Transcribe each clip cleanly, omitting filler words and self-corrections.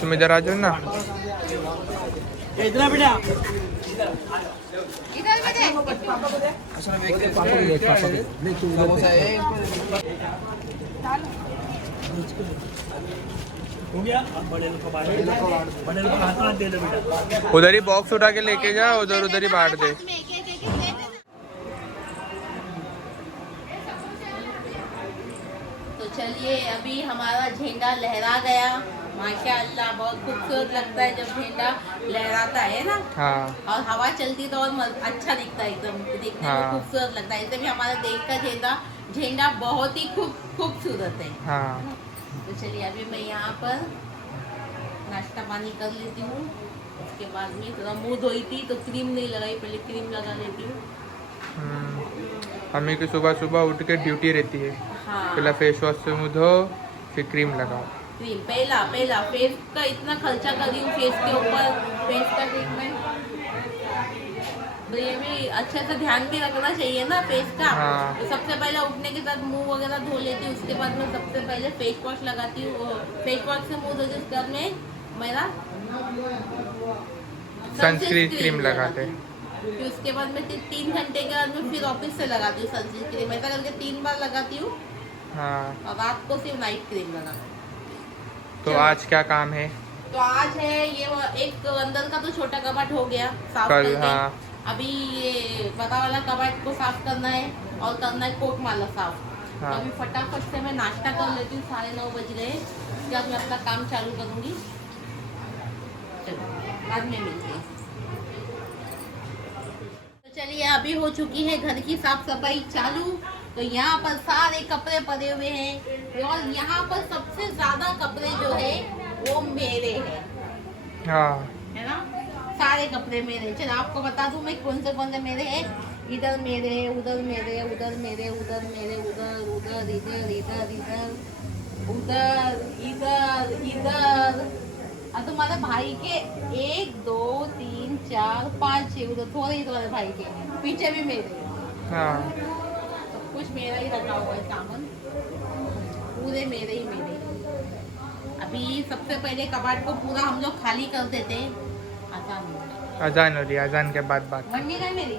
तुम इधर आ जाओ ना। इधर बेटा हो गया। बड़े लोग को हाथ दे दो बेटा। उधर ही बॉक्स उठा के लेके जा, उधर उधर ही बांट दे। तो चलिए अभी हमारा झंडा लहरा गया। माशाअल्लाह बहुत खूबसूरत लगता है जब झंडा लहराता है ना। हाँ। और हवा चलती तो और अच्छा दिखता है, एकदम देखने में हाँ। खूबसूरत लगता है। इससे भी हमारे देश का झंडा बहुत ही खूबसूरत है। हाँ। तो चलिए अभी मैं यहाँ पर नाश्ता पानी कर लेती हूँ। उसके बाद में थोड़ा मुँह धोई थी तो क्रीम नहीं लगाई, पहले क्रीम लगा लेती हूँ। हमें की सुबह सुबह उठ के ड्यूटी रहती है। हाँ। पहला फेस वॉश से मुँह धो, फिर क्रीम लगाओ। क्रीम पहला फेस का इतना खर्चा कर रही हूँ फेस के ऊपर, फेस का ट्रीटमेंट। तो ये भी अच्छे से ध्यान भी रखना चाहिए ना फेस का। हाँ। तो सबसे पहले उठने के साथ मुंह वगैरह धो लेती हूँ। उसके बाद मैं सबसे पहले फेस वॉश लगाती हूँ। फेस वॉश से मुंह धोती हूँ। उसके बाद में मेरा सनस्क्रीन क्रीम लगाते। फिर उसके बाद में 3 घंटे के बाद में फिर ऑफिस से लगाती हूँ सनस्क्रीन क्रीम। ऐसा करके 3 बार लगाती हूँ। हाँ। और रात को सिर्फ नाइट क्रीम लगाती हूँ। तो आज क्या काम है? तो आज है ये एक अंदर का तो छोटा कबाट हो गया साफ कल। करके। हाँ। अभी ये बड़ा वाला कबाट को साफ करना है और करना है कोट माला साफ। हाँ। तो अभी फटाफट से मैं नाश्ता कर लेती हूँ। 9:30 बज गए। उसके बाद मैं अपना काम चालू करूँगी। चलो बाद में मिलते हैं। तो चलिए अभी हो चुकी है घर की साफ सफाई चालू। तो यहाँ पर सारे कपड़े पड़े हुए हैं और यहाँ पर सबसे ज्यादा कपड़े जो है वो मेरे हैं। हाँ। है ना, सारे कपड़े मेरे। चलो आपको बता दूं मैं कौन से मेरे हैं। इधर मेरे, उधर मेरे, उधर मेरे, उधर मेरे, उधर उधर इधर इधर इधर उधर इधर इधर। और तुम्हारे भाई के 1 2 3 4 5 6 उधर थोड़े ही तुम्हारे भाई के पीछे भी मेरे। हाँ। सब कुछ मेरा ही रखा हुआ है सामान, पूरे मेरे ही मेरे। अभी सबसे पहले कबाड़ को पूरा हम लोग खाली कर देते हैं। अजान हो रही है, अजान के बाद बात। मम्मी है मेरी।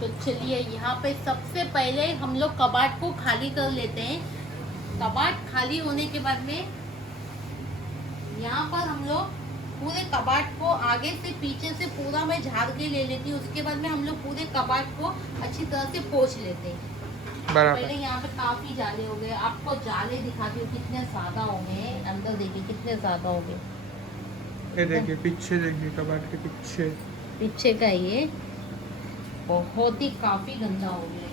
तो चलिए यहाँ पे सबसे पहले हम लोग कबाड़ को खाली कर लेते हैं। कबाड़ खाली होने के बाद में यहाँ पर हम लोग पूरे कबाड़ को आगे से पीछे से पूरा मैं झाड़ के ले लेती हूँ। उसके बाद में हम लोग पूरे कबाड़ को अच्छी तरह से पोंछ लेते हैं। पहले यहाँ पे काफी जाले हो गए। आपको जाले दिखाती हूँ कितने ज्यादा हो गए। अंदर देखिए कितने ज्यादा हो गए। ये देखिए पीछे, देखिए कबाड़ के पीछे का ये बहुत ही काफी गंदा हो गया।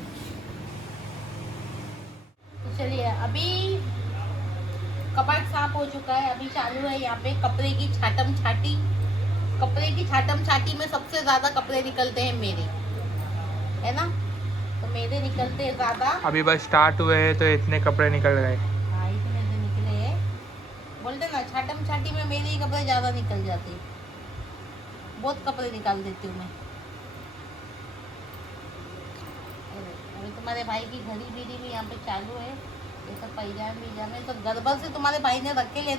तो चलिए अभी कबाड़ साफ हो चुका है। अभी चालू है यहाँ पे कपड़े की छाटम छाटी। कपड़े की छाटम छाटी में सबसे ज्यादा कपड़े निकलते हैं मेरे, है ना। तो मेरे निकलते हैं ज्यादा। अभी बस स्टार्ट हुए हैं तो इतने कपड़े निकल गए। हाँ इतने से निकले हैं। बोलते ना छाटम छाटी में मेरे ही कपड़े ज्यादा निकल जाते हैं। बहुत कपड़े निकाल देती हूँ मैं। अभी तुम्हारे भाई की घड़ी बीड़ी भी यहाँ पे चालू है। ये सब पैजामे तो गड़बड़ से तुम्हारे भाई ने रखे ले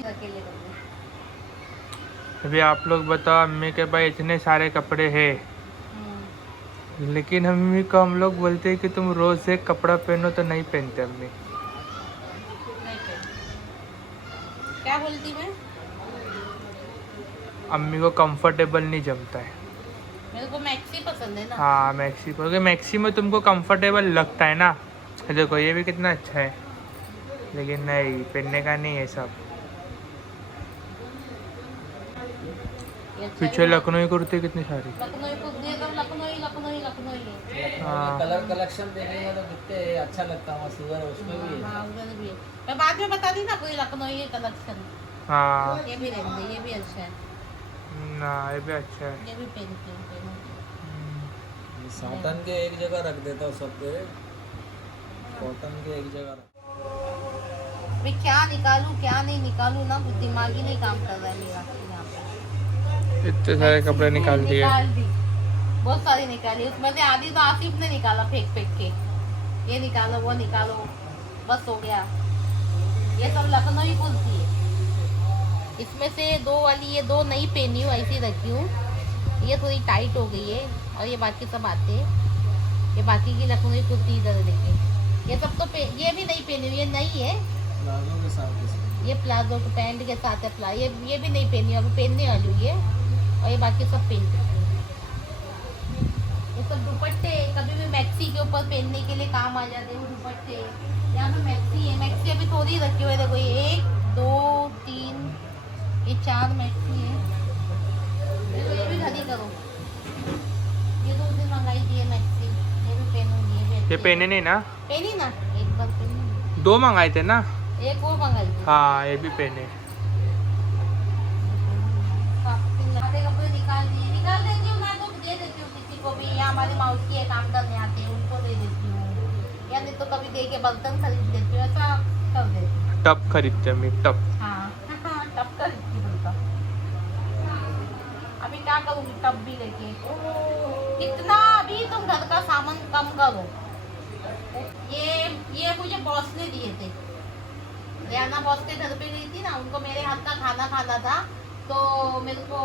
अभी आप लोग बताओ, अम्मी के पास इतने सारे कपड़े हैं लेकिन अम्मी को हम लोग बोलते हैं कि तुम रोज एक कपड़ा पहनो तो नहीं पहनते। अम्मी क्या बोलती मैं? अम्मी को कंफर्टेबल नहीं जमता है। मेरे को मैक्सी पसंद है ना। हाँ मैक्सी, क्योंकि मैक्सी में तुमको कंफर्टेबल लगता है ना। देखो ये भी कितना अच्छा है, लेकिन नहीं पहनने का नहीं है सब। पीछे लखनऊ कुर्ती कितनी सारी। लखनऊ कुर्ती एकदम लखनऊ हाँ। कलर कलेक्शन देखने में तो कितने अच्छा लगता है। सुगर उसमें भी है। हाँ उधर भी है। मैं बाद में बता दी ना पूरी लखनऊ कलेक्शन। हाँ ये भी रहने दे, ये भी अच्छा है ना, ये भी अच्छा है। ये भी पहनती हूँ। साटन के एक जगह रख देता हूँ सब पे, कॉटन के एक जगह रख। अभी क्या निकालूं क्या नहीं निकालूं ना, कुछ दिमाग ही नहीं काम कर रहा है मेरा यहाँ पे। इतने सारे कपड़े निकाल दिए। निकाल दी, बहुत सारी निकाली, उसमें से आधी तो आसिफ ने निकाला फेंक फेंक के, ये निकालो वो निकालो, बस हो गया। ये सब लखनऊ कुर्ती है, इसमें से 2 वाली ये 2 नहीं पहनी हूँ, ऐसी रखी हूँ, ये थोड़ी टाइट हो गई है, और ये बाकी सब आते हैं। ये बाकी की लखनऊ कुर्ती इधर देखिए, ये सब तो ये भी नहीं पहनी हुई, ये नहीं है, प्लाजो के साथ ये प्लाजो के पैंट के साथ है, ये भी नहीं पहनी, अभी पहनने वाली हूँ ये, और ये बाकी सब पहन चुकी हूँ। ये सब दुपट्टे कभी भी मैक्सी के ऊपर पहनने के लिए काम आ जाते हैं वो दुपट्टे। यहाँ पे मैक्सी है, मैक्सी अभी थोड़ी रखी हुई है, देखो ये 1 2 3 ये 4 मैक्सी है, देखो ये भी खरीद करो, ये 2 दिन मंगाई थी ये मैक्सी, ये भी पहनूंगी, ये भी ये पहने नहीं ना, पहनी ना, एक बार पहनी, 2 मंगाए थे ना। एक वो मंगाई थी। हाँ ये भी पहने। आधे कपड़े निकाल देती हूँ मैं, तो दे देती हूँ किसी को भी, या हमारे मौसी है काम करने आते हैं उनको दे देती हूँ, या नहीं तो कभी दे के बर्तन खरीद लेती हूँ, ऐसा कर देती हूँ। टब खरीदते मैं, टब। हाँ टब खरीदती हूँ बर्तन, अभी क्या करूँगी टब भी लेके, कितना अभी तुम घर का सामान कम करो। ये मुझे बॉस ने दिए थे, रियाना बॉस के घर पे गई थी ना, उनको मेरे हाथ का खाना खाना था, तो मेरे को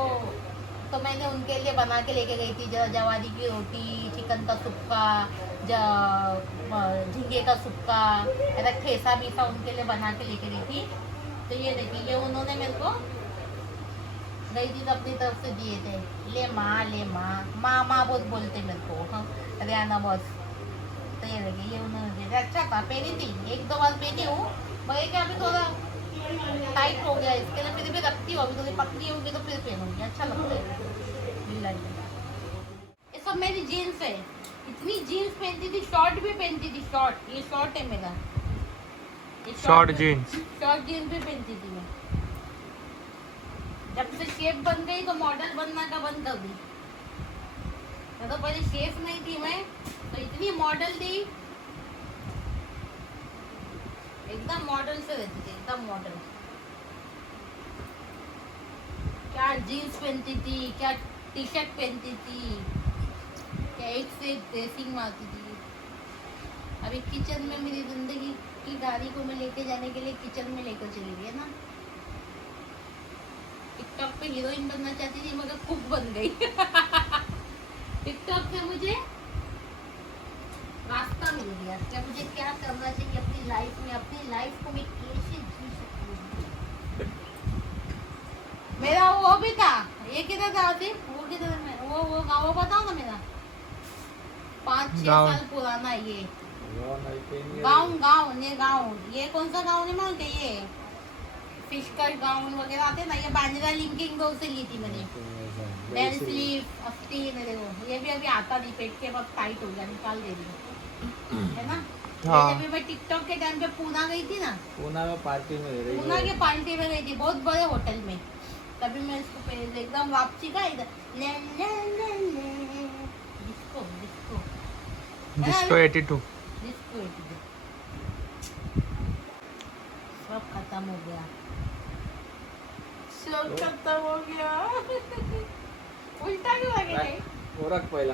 तो मैंने उनके लिए बना के लेके गई थी, जवारी की रोटी, चिकन का सुक्का, झींगे का सुक्का, ऐसा ठेसा बीसा उनके लिए बना के लेके गई थी। तो ये देखिए, ये उन्होंने मेरे को गई थी तो अपनी तरफ से दिए थे, ले माँ माँ बहुत बोलते मेरे को, हाँ रियाना बॉस। तो ये देखिए, ये उन्होंने दिए थे, अच्छा था, पहनी थी 1-2 बार पहनी हूँ, मगर क्या अभी थोड़ा टाइट हो गया, इसके लिए फिर भी रखती हूँ, अभी थोड़ी पतली होगी तो फिर पहनूंगी, अच्छा लगता है। ये सब मेरी जीन्स है, इतनी जीन्स पहनती थी, शॉर्ट भी पहनती थी, शॉर्ट, ये शॉर्ट है मेरा, शॉर्ट जीन्स भी पहनती थी मैं। जब से शेप बन गई तो मॉडल बनना का बंद कर दी, तो पहले शेप नहीं थी मैं, तो इतनी मॉडल थी, एकदम मॉडल से रहती थी, एकदम मॉडल। क्या जीन्स पहनती थी, क्या टी शर्ट पहनती थी, क्या एक से एक ड्रेसिंग मारती थी। अभी किचन में मेरी जिंदगी की गाड़ी को मैं लेके जाने के लिए किचन में लेकर चली गई है ना। टिकटॉक पे हीरोइन बनना चाहती थी मगर कुक बन गई। टिकटॉक पे मुझे रास्ता मिल गया क्या मुझे क्या करना चाहिए अपनी लाइफ में, अपनी लाइफ को मैं कैसे जी सकती हूँ। मेरा वो भी था, ये किधर था आसिफ, वो किधर में, वो गाँव बताओ ना मेरा, 5-6 साल पुराना ये गाँव, ये कौन सा गाँव है मालूम, ये फिश कट गाउन वगैरह आते ना, ये बांद्रा लिंकिंग दो से ली थी मैंने, डेल स्लीव अस्तीन, देखो ये भी अभी आता नहीं, पेट के वक्त टाइट हो गया, निकाल दे रही है ना। हाँ। जब मैं टिकटॉक के टाइम पे पूना गई थी ना, पूना में पार्टी में रही, पूना के पार्टी में गई थी, बहुत बड़े होटल में, तभी मैं इसको पहले एकदम वापसी का इधर डिस्को डिस्को 82 सब खत्म हो गया, सब खत्म हो गया। उल्टा क्यों लगे नहीं? वो रख पहला,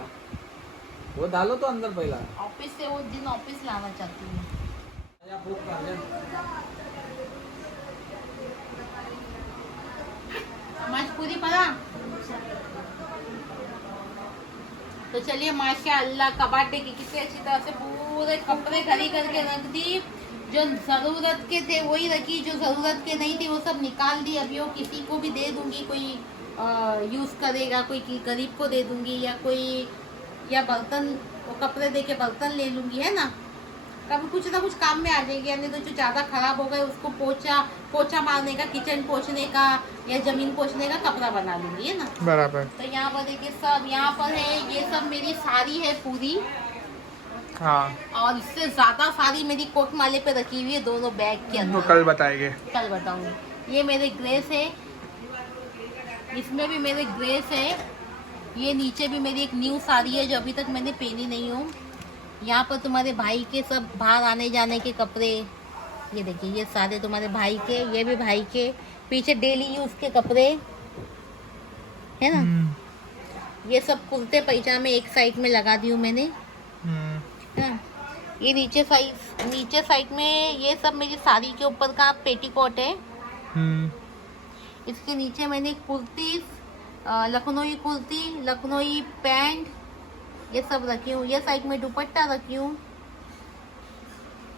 वो डालो तो अंदर पहला। ऑफिस से वो दिन ऑफिस लाना चाहती हूँ। नमाज पूरी पढ़ा तो चलिए, माशाअल्लाह कबाड़ देखिए कितने अच्छी तरह से पूरे कपड़े खड़ी करके रख दी, जो ज़रूरत के थे वही रखी, जो ज़रूरत के नहीं थे वो सब निकाल दी। अभी वो किसी को भी दे दूंगी, कोई यूज़ करेगा, कोई गरीब को दे दूंगी, या कोई या बर्तन, वो कपड़े दे के बर्तन ले लूँगी, है ना, कभी कुछ ना कुछ काम में आ जाएगी। यानी तो जो ज़्यादा ख़राब हो गए उसको पोछा मारने का, किचन पोछने का या ज़मीन पोछने का कपड़ा बना लूँगी, है ना, बराबर। तो यहाँ पर देखिए सब यहाँ पर है, ये सब मेरी साड़ी है पूरी, हाँ, और इससे ज़्यादा साड़ी मेरी कोट माले पे रखी हुई है दोनों बैग के वो अंदर, कल बताएंगे, कल बताऊंगी। ये मेरे ड्रेस है, इसमें भी मेरे ड्रेस है, ये नीचे भी मेरी एक न्यू साड़ी है जो अभी तक मैंने पहनी नहीं हूँ। यहाँ पर तुम्हारे भाई के सब बाहर आने जाने के कपड़े, ये देखिए, ये सारे तुम्हारे भाई के, ये भी भाई के। पीछे डेली यूज के कपड़े है ना। ये सब कुर्ते पैजामे एक साइड में लगा दी हूँ मैंने, है ना। ये नीचे साइड में ये सब मेरी साड़ी के ऊपर का पेटीकोट है। इसके नीचे मैंने कुर्ती, लखनवी कुर्ती, लखनवी पैंट, ये सब रखी हूँ। ये साइड में दुपट्टा रखी हूँ।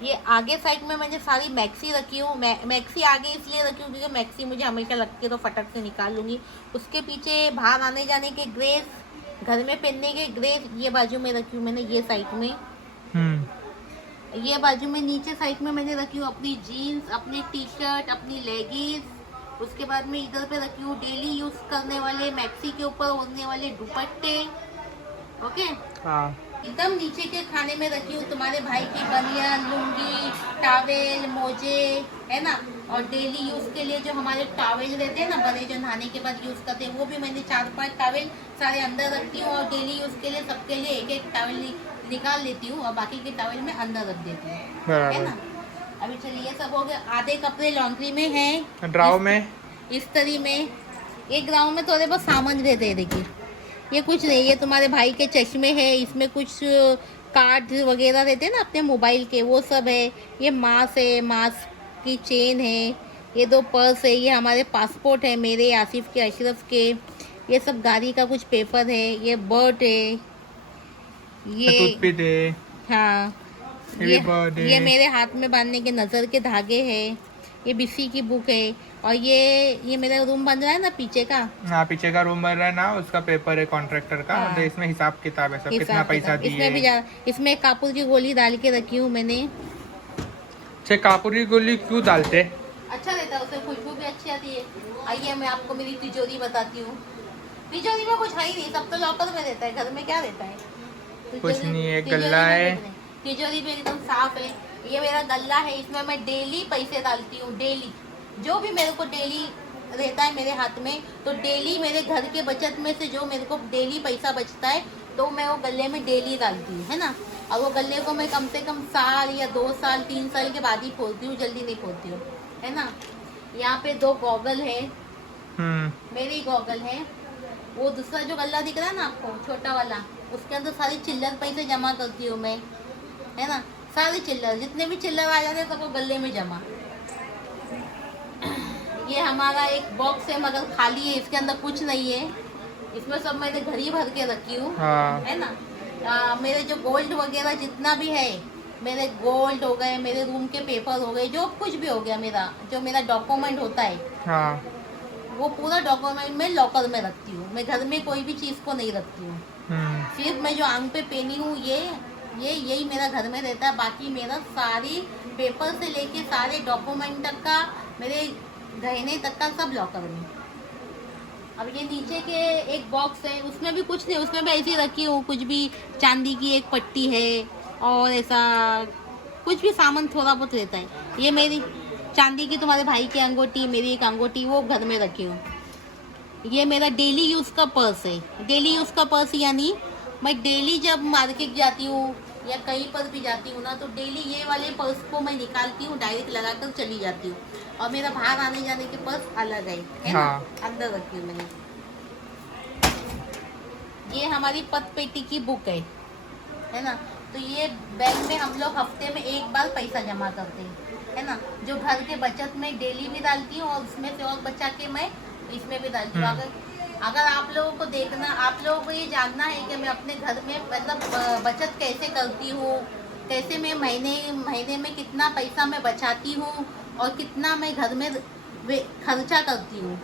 ये आगे साइड में मैंने सारी मैक्सी रखी हूँ। मैक्सी आगे इसलिए रखी हूँ क्योंकि मैक्सी मुझे हमेशा लगती है तो फटक से निकाल लूँगी। उसके पीछे बाहर आने जाने के ड्रेस, घर में पहनने के ड्रेस ये बाजू में रखी हूँ मैंने, ये साइड में। ये बाजू में नीचे साइड में मैंने रखी हूँ अपनी जीन्स, अपनी टी शर्ट, अपनी लेगिंग्स। उसके बाद में इधर पे रखी हूँ डेली यूज करने वाले मैक्सी के ऊपर ओढ़ने वाले दुपट्टे। ओके, एकदम नीचे के खाने में रखी हूँ तुम्हारे भाई की बनियान, लुंगी, टावेल, मोजे, है ना। और डेली यूज के लिए जो हमारे टावेल रहते हैं ना बड़े, जो नहाने के बाद यूज करते हैं, वो भी मैंने 4-5 टावेल सारे अंदर रखती हूँ। और डेली यूज के लिए सबके लिए एक टावेल निकाल लेती हूँ और बाकी के टावेल में अंदर रख देती हूँ, है ना। अभी चलिए, ये सब हो गया। आधे कपड़े लॉन्ड्री में हैं, ड्राव में, इस तरी में। एक ग्राउंड में थोड़े बहुत सामान रहते हैं। देखिए, ये कुछ नहीं, ये तुम्हारे भाई के चश्मे हैं, इसमें कुछ कार्ड वगैरह रहते हैं ना अपने मोबाइल के, वो सब है। ये मास्क है, मास्क की चेन है। ये 2 पर्स है। ये हमारे पासपोर्ट है, मेरे, आसिफ के, अशरफ के। ये सब गाड़ी का कुछ पेपर है। ये बर्ड है, ये हाँ, ये मेरे हाथ में बांधने के नज़र के धागे हैं। ये बीसी की बुक है। और ये मेरा रूम बन रहा है ना पीछे का, हाँ पीछे का रूम बन रहा है ना, उसका पेपर है कॉन्ट्रैक्टर का। मतलब इसमें हिसाब किताब है सब, कितना पैसा दिए। इसमें भी इसमें कापूर की गोली डाल के रखी हूँ मैंने। अच्छा, कापूर की गोली क्यों डालते? अच्छा रहता है, उससे खुशबू भी अच्छी आती है। आइए मैं आपको मेरी तिजोरी बताती हूँ। तिजोरी में कुछ है ही नहीं, सब तो लॉकर में रहता है। घर में क्या रहता है? कुछ नहीं है, गल्ला है। तिजोरी भी एकदम साफ है। ये मेरा गल्ला है, इसमें मैं डेली पैसे डालती हूँ। डेली जो भी मेरे को डेली रहता है मेरे हाथ में, तो डेली मेरे घर के बचत में से जो मेरे को डेली पैसा बचता है तो मैं वो गल्ले में डेली डालती हूँ, है ना। और वो गल्ले को मैं कम से कम साल या 2 साल 3 साल के बाद ही खोलती हूँ, जल्दी नहीं खोलती हूँ, है ना। यहाँ पे 2 गॉगल है, मेरी गॉगल है। वो दूसरा जो गल्ला दिख रहा है ना आपको, छोटा वाला, उसके अंदर सारी चिल्लर पैसे जमा करती हूँ मैं, है ना। सारे चिल्लर, जितने भी चिल्लर आ जाते हैं सब वो गले में जमा। ये हमारा एक बॉक्स है मगर खाली है, इसके अंदर कुछ नहीं है। इसमें सब मैंने घड़ी भर के रखी हूँ, है ना। मेरे जो गोल्ड वगैरह जितना भी है, मेरे गोल्ड हो गए, मेरे रूम के पेपर हो गए, जो कुछ भी हो गया मेरा, जो मेरा डॉक्यूमेंट होता है, वो पूरा डॉक्यूमेंट मैं लॉकर में रखती हूँ। मैं घर में कोई भी चीज़ को नहीं रखती हूँ। सिर्फ मैं जो आंख पे पहनी हूँ यही मेरा घर में रहता है। बाकी मेरा सारी पेपर से लेके सारे डॉक्यूमेंट तक का, मेरे गहने तक का सब लॉकर में। अब ये नीचे के एक बॉक्स है, उसमें भी कुछ नहीं, उसमें भी ऐसी रखी हूँ। कुछ भी चांदी की एक पट्टी है और ऐसा कुछ भी सामान थोड़ा बहुत रहता है। ये मेरी चांदी की तुम्हारे भाई की अंगूठी, मेरी एक अंगूठी, वो घर में रखी हूँ। ये मेरा डेली यूज़ का पर्स है। डेली यूज़ का पर्स यानी मैं डेली जब मार्केट जाती हूँ या कहीं पर भी जाती हूँ ना, तो डेली ये वाले पर्स को मैं निकालती हूँ, डायरेक्ट लगा कर चली जाती हूँ। और मेरा बाहर आने जाने के पर्स अलग है ना, अंदर रखी हूँ मैंने। ये हमारी पत पेटी की बुक है ना। तो ये बैंक में हम लोग हफ्ते में एक बार पैसा जमा करते हैं, है ना। जो घर के बचत में डेली भी डालती हूँ और उसमें से और बचा के मैं इसमें भी डालती हूँ। अगर आप लोगों को देखना, आप लोगों को ये जानना है कि मैं अपने घर में मतलब बचत कैसे करती हूँ, कैसे मैं महीने में कितना पैसा मैं बचाती हूँ और कितना मैं घर में खर्चा करती हूँ,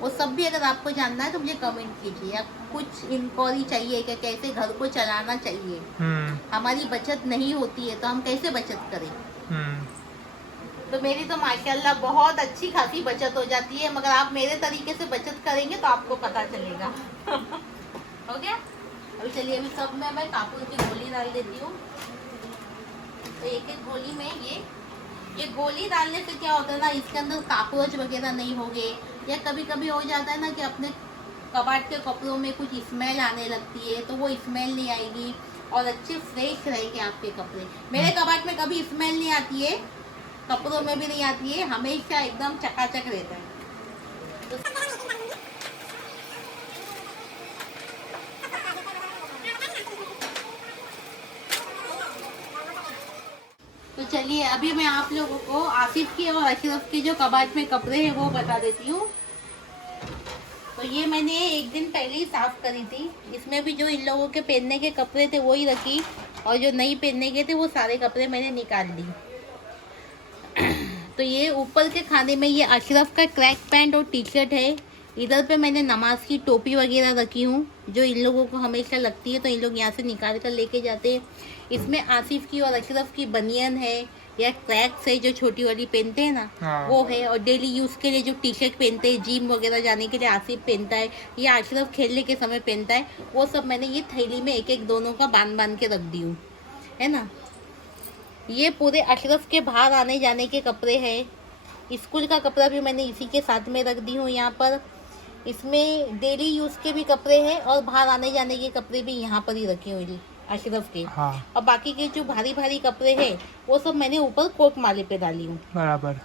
वो सब भी अगर आपको जानना है तो मुझे कमेंट कीजिए। या कुछ इंक्वायरी चाहिए कि कैसे घर को चलाना चाहिए, हमारी बचत नहीं होती है तो हम कैसे बचत करें। तो मेरी तो माशाल्लाह बहुत अच्छी खासी बचत हो जाती है, मगर आप मेरे तरीके से बचत करेंगे तो आपको पता चलेगा। हो गया। अभी चलिए, अभी सब में मैं कापूर की गोली डाल देती हूँ। तो एक एक गोली में ये गोली डालने से क्या होता है ना, इसके अंदर काकरोच वगैरह नहीं होंगे। या कभी कभी हो जाता है ना कि अपने कबाड़ के कपड़ों में कुछ स्मेल आने लगती है, तो वो स्मेल नहीं आएगी और अच्छे फ्रेश रहेंगे आपके कपड़े। मेरे कबाड़ में कभी स्मेल नहीं आती है, कपड़ों में भी नहीं आती है, हमेशा एकदम चकाचक रहता है। तो चलिए अभी मैं आप लोगों को आसिफ के और अशरफ के जो कबाड़ में कपड़े हैं वो बता देती हूँ। तो ये मैंने एक दिन पहले ही साफ करी थी। इसमें भी जो इन लोगों के पहनने के कपड़े थे वो ही रखी, और जो नहीं पहनने के थे वो सारे कपड़े मैंने निकाल ली। तो ये ऊपर के खाने में ये अशरफ का क्रैक पैंट और टी शर्ट है। इधर पे मैंने नमाज की टोपी वगैरह रखी हूँ जो इन लोगों को हमेशा लगती है, तो इन लोग यहाँ से निकाल कर लेके जाते हैं। इसमें आसिफ की और अशरफ की बनियन है या क्रैक्स है जो छोटी वाली पहनते हैं ना, हाँ। वो है। और डेली यूज़ के लिए जो टी शर्ट पहनते हैं, जिम वगैरह जाने के लिए आसिफ पहनता है या अशरफ खेलने के समय पहनता है, वो सब मैंने ये थैली में एक एक दोनों का बांध के रख दी हूँ, है ना। ये पूरे अशरफ के बाहर आने जाने के कपड़े हैं। स्कूल का कपड़ा भी मैंने इसी के साथ में रख दी हूँ यहाँ पर। इसमें डेली यूज़ के भी कपड़े हैं और बाहर आने जाने के कपड़े भी यहाँ पर ही रखे हुए अशरफ के। हाँ। और बाकी के जो भारी भारी कपड़े हैं वो सब मैंने ऊपर कोट माले पे डाली हूँ। बराबर।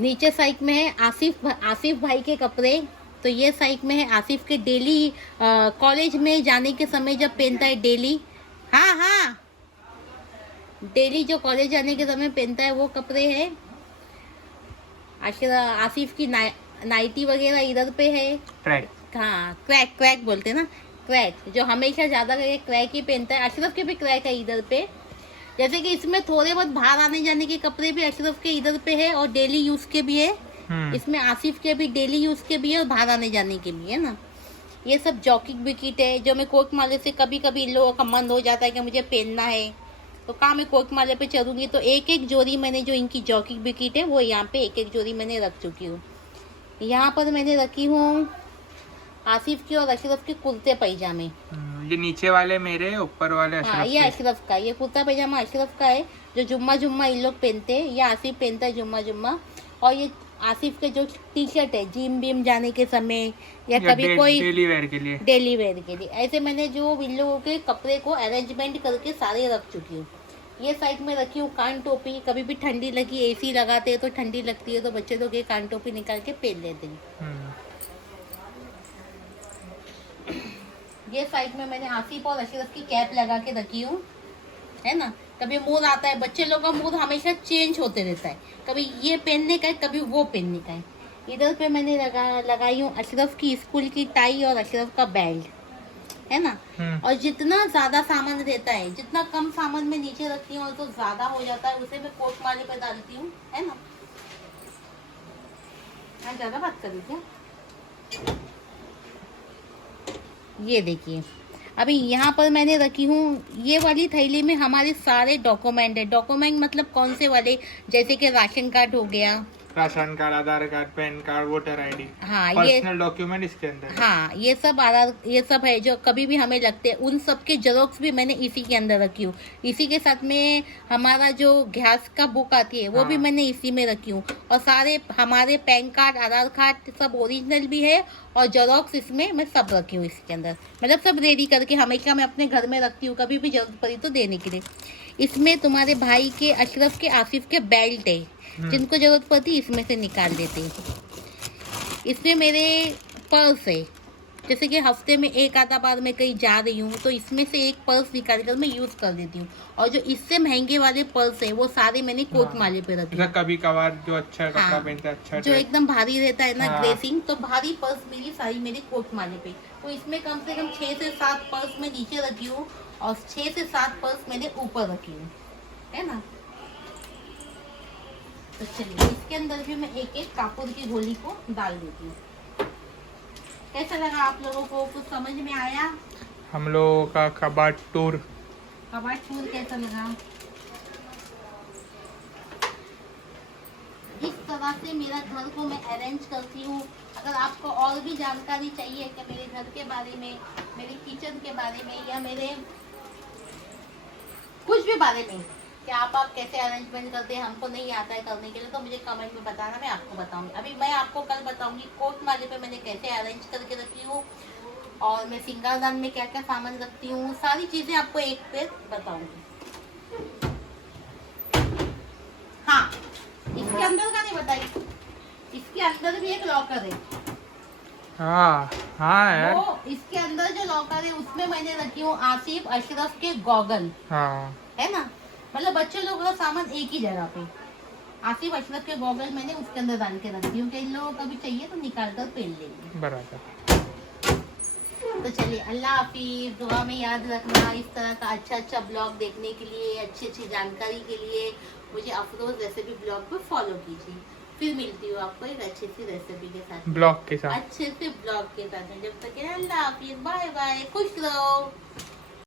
नीचे साइड में है आसिफ भाई के कपड़े। तो ये साइड में है आसिफ के डेली कॉलेज में जाने के समय जब पहनता है डेली, हाँ डेली जो कॉलेज जाने के समय पहनता है वो कपड़े हैं। आसिफ की नाइटी वगैरह इधर पे है। ट्रैक। हाँ क्रैक बोलते हैं ना, क्रैक जो हमेशा ज़्यादा करके क्रैक ही पहनता है। अशरफ के भी क्रैक है इधर पे। जैसे कि इसमें थोड़े बहुत बाहर आने जाने के कपड़े भी अशरफ के इधर पे है और डेली यूज़ के भी है। इसमें आसिफ के भी डेली यूज़ के भी है और बाहर आने जाने के भी है ना। ये सब जॉकिंग बिकिट है जो मैं कोट माले से कभी कभी इन लोगों का मन हो जाता है कि मुझे पहनना है, तो कहाँ मैं कोट माले पे चलूँगी तो एक एक जोड़ी मैंने जो इनकी जॉकिंग बिकिट है वो यहाँ पे एक एक जोड़ी मैंने रख चुकी हूँ। यहाँ पर मैंने रखी हूँ आसिफ की और अशरफ के कुर्ते पैजामे। ये नीचे वाले मेरे, ऊपर वाले अशरफ हाँ ये के। अशरफ का, ये कुर्ता पैजामा अशरफ का है जो जुम्मा इन लोग पहनते हैं, या आसिफ पहनता है जुम्मा। और ये आसिफ के जो टी शर्ट है जिम बिम जाने के समय या कभी कोई डेली वेयर के लिए। ऐसे मैंने जो इन लोगों के कपड़े को अरेंजमेंट करके सारे रख चुकी हूँ। ये साइड में रखी हूँ कान टोपी। कभी भी ठंडी लगी, एसी लगाते हैं तो ठंडी लगती है तो बच्चे लोग ये कान टोपी निकाल के पहन लेते हैं। ये साइड में मैंने आसिफ और अशरफ की कैप लगा के रखी हूँ, है ना। कभी मूड आता है, बच्चे लोग का मूड हमेशा चेंज होते रहता है, कभी ये पहनने का है कभी वो पहनने का है। इधर पे मैंने लगाई हूँ अशरफ की स्कूल की टाई और अशरफ का बेल्ट, है ना। और जितना ज़्यादा सामान रहता है, जितना कम सामान में नीचे रखती हूँ तो ज़्यादा हो जाता है, उसे मैं कोट माले पे डालती हूँ, है ना। मैं ज़्यादा बात करी क्या? ये देखिए अभी यहाँ पर मैंने रखी हूँ, ये वाली थैली में हमारे सारे डॉक्यूमेंट है। डॉक्यूमेंट मतलब कौन से वाले, जैसे कि राशन कार्ड हो गया, ration card, Aadhaar card, PAN card, voter ID, हाँ पर्सनल डॉक्यूमेंट इसके अंदर। हाँ ये सब आधार, ये सब है जो कभी भी हमें लगते हैं, उन सब के जेरोक्स भी मैंने इसी के अंदर रखी हूँ। इसी के साथ में हमारा जो गैस का बुक आती है वो भी मैंने इसी में रखी हूँ। और सारे हमारे पैन कार्ड, आधार कार्ड सब ओरिजिनल भी है और जेरोक्स इसमें मैं सब रखी हूँ इसके अंदर, मतलब सब रेडी करके हमेशा मैं अपने घर में रखती हूँ, कभी भी जरूरत पड़ी तो देने के लिए। इसमें तुम्हारे भाई के, अशरफ के, आसिफ के बेल्ट है, जिनको जरूरत पड़ती इसमें से निकाल देते हैं। इसमें मेरे पर्स है, जैसे कि हफ्ते में एक आधा बार मैं कहीं जा रही हूँ तो इसमें से एक पर्स निकाल कर मैं यूज़ कर देती हूँ। और जो इससे महंगे वाले पर्स है वो सारे मैंने कोट माले पे रखे। कभी कभार जो अच्छा कपड़ा पहनता है, अच्छा जो एकदम भारी रहता है ना, हाँ। ग्रेसिंग, तो भारी पर्स मेरी सारी मेरे कोट माले पे। तो इसमें कम से कम 6 से 7 पर्स मैं नीचे रखी हूँ और 6 से 7 पर्स मैंने ऊपर रखी हूँ, है ना। तो चलिए इसके अंदर भी मैं एक एक कापूर की गोली को डाल देती हूँ। कैसा लगा आप लोगों को, कुछ समझ में आया? हम लोगों का कबाड़ टूर कैसा लगा? इस तरह से मेरा घर को मैं अरेंज करती हूँ। अगर आपको और भी जानकारी चाहिए कि मेरे घर के बारे में, मेरे किचन के बारे में या मेरे कुछ भी बारे में कि आप कैसे अरेंजमेंट करते हैं, हमको नहीं आता है करने के लिए, तो मुझे कमेंट में बताना, मैं आपको बताऊंगी। अभी मैं आपको कल बताऊंगी कोट माले पे मैंने कैसे अरेंज करके रखी हूँ और मैं सिंगारदान में क्या क्या सामान रखती हूँ, सारी चीज़ें आपको एक पे बताऊंगी। बताई, इसके अंदर भी एक लॉकर है। हाँ हाँ यार। वो इसके अंदर जो लॉकर है उसमें मैंने रखी हूँ आसिफ अशरफ के गॉगल, हाँ है ना, मतलब बच्चे लोगों का सामान एक ही जगह पे। आसिफ अशरफ के गॉगल मैंने उसके अंदर डाल के रखी हूँ कि इन लोगों को भी चाहिए तो निकाल कर पहन लेंगे। बराबर। तो चलिए, अल्लाह हाफिज। दुआ में याद रखना, इस तरह का अच्छा ब्लॉग देखने के लिए, अच्छी जानकारी के लिए मुझे अफरोज रेसिपी ब्लॉग पे फॉलो कीजिए। फिर मिलती हूँ आपको एक अच्छी सी रेसिपी के साथ, ब्लॉग के साथ, अच्छे से ब्लॉग के साथ। जब तक के लिए अल्लाह हाफिज, बाय बाय, खुश रहो।